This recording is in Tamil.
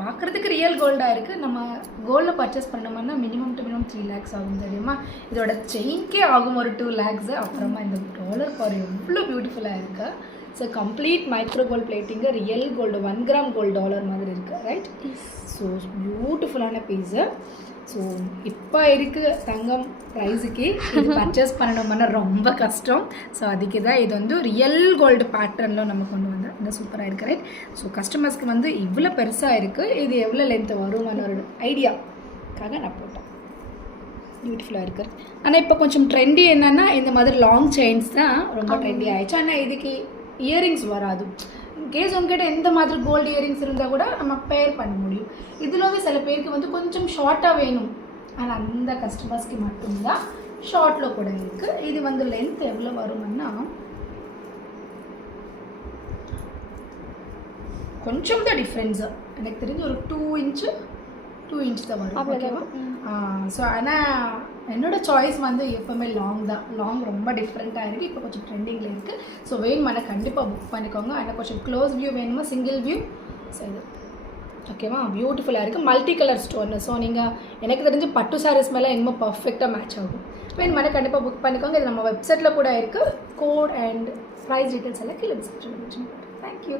பார்க்குறதுக்கு ரியல் கோல்டாக இருக்குது. நம்ம கோல்டில் பர்ச்சேஸ் பண்ணோம்னா மினிமம் டு மினிமம் 3 lakhs ஆகும் தெரியுமா. இதோட செயின்கே ஆகும் ஒரு 2 lakhs. அப்புறமா இந்த டாலர் பாரு எவ்வளோ பியூட்டிஃபுல்லாக இருக்குது. So complete micro gold plating, real gold 1 gram gold dollar மாதிரி இருக்குது, ரைட். ஸோ பியூட்டிஃபுல்லான பீஸு. ஸோ இப்போ இருக்குது தங்கம் ப்ரைஸுக்கு இது பர்ச்சேஸ் பண்ணணும்னா ரொம்ப கஷ்டம். ஸோ அதுக்கு தான் இது வந்து ரியல் கோல்டு பேட்டர்னில் நம்ம கொண்டு வந்தோம். இந்த சூப்பராக இருக்குது, ரைட். ஸோ கஸ்டமர்ஸ்க்கு வந்து இவ்வளோ பெருசாக இருக்குது, இது எவ்வளோ லென்த்து வருமான ஒரு ஐடியாக்காக நான் போட்டேன். பியூட்டிஃபுல்லாக இருக்குது. ஆனால் இப்போ கொஞ்சம் ட்ரெண்டி என்னென்னா இந்த மாதிரி லாங் செயின்ஸ் தான் ரொம்ப ட்ரெண்டி ஆகிடுச்சு. ஆனால் இதுக்கு இயரிங்ஸ் வராது. கேஸ் உங்ககிட்ட எந்த மாதிரி கோல்டு இயரிங்ஸ் இருந்தால் கூட நம்ம பேர் பண்ண முடியும். இதில் சில பேருக்கு வந்து கொஞ்சம் ஷார்ட்டாக வேணும். ஆனால் அந்த கஸ்டமர்ஸ்க்கு மட்டும்தான் ஷார்ட்டில் கூட இருக்குது. இது வந்து லென்த் எவ்வளோ வரும்னா கொஞ்சம் தான் டிஃப்ரென்ஸு. எனக்கு தெரிஞ்சு ஒரு 2 inch தான் வரும், ஓகேவா. ஸோ ஆனால் என்னோடய சாய்ஸ் வந்து எப்போவுமே லாங் தான். லாங் ரொம்ப டிஃப்ரெண்ட்டாக இருக்குது, இப்போ கொஞ்சம் ட்ரெண்டிங்கில் இருக்குது. ஸோ வேணுமானா கண்டிப்பாக புக் பண்ணிக்கோங்க. ஆனால் கொஞ்சம் க்ளோஸ் வியூ வேணுமா, சிங்கிள் வியூ செய்து, ஓகேவா. பியூட்டிஃபுல்லாக இருக்குது, மல்டி கலர் ஸ்டோன்னு. ஸோ நீங்கள் எனக்கு தெரிஞ்சு பட்டு சாரீஸ் மேலே இன்னும் பர்ஃபெக்டாக மேட்ச் ஆகும். வேணுமானா கண்டிப்பாக புக் பண்ணிக்கோங்க. இது நம்ம வெப்சைட்டில் கூட இருக்குது. கோட் அண்ட் ப்ரைஸ் டீட்டெயில்ஸ் எல்லாம் கீழே டிஸ்கிரிப்ஷனில் மென்ஷன் பண்ணுறேன். தேங்க்யூ.